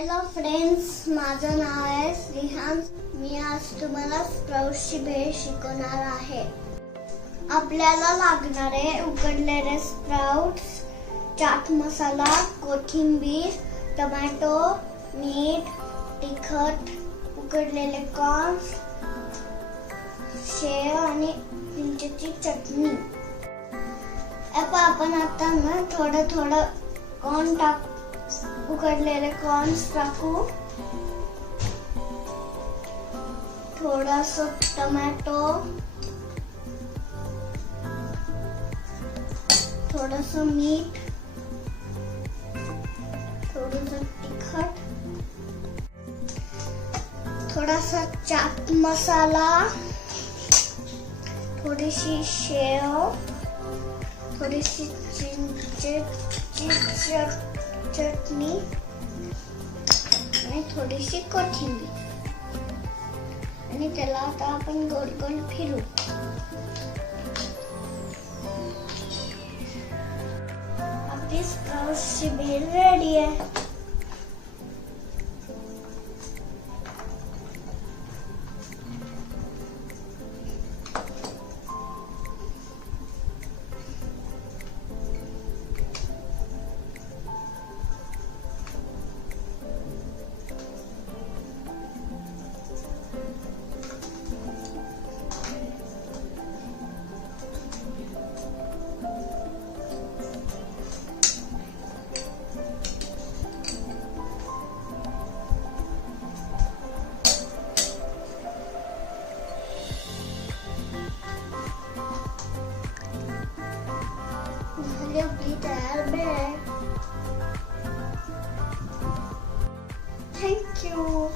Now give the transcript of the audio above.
Hello friends, माझं नाव आहे श्रीहान. मी आज तुम्हाला स्प्राउट्सची भेळ शिकवणार आहे. आपल्याला लागणारे उकडलेले स्प्राउट्स, चाट मसाला, कोथिंबीर, टोमॅटो, मीठ, तिखट, उकडलेले कॉर्न्स, शेव आणि चिंचेची चटणी. आपण आता ना थोडं कॉर्न उकडलेले कॉर्न्स टाकू, थोडासा टोमॅटो, थोडासा मीठ, थोडंसं तिखट, थोडासा चाट मसाला, थोडीशी शेव, थोडीशी चिंचेची चटणी आणि थोडीशी कोथिंबीर. आणि त्याला आता आपण गोल गोल फिरू. आपली स्प्राउट्सची भेळ रेडी आहे. आपली तयार भेळ. थँक्यू.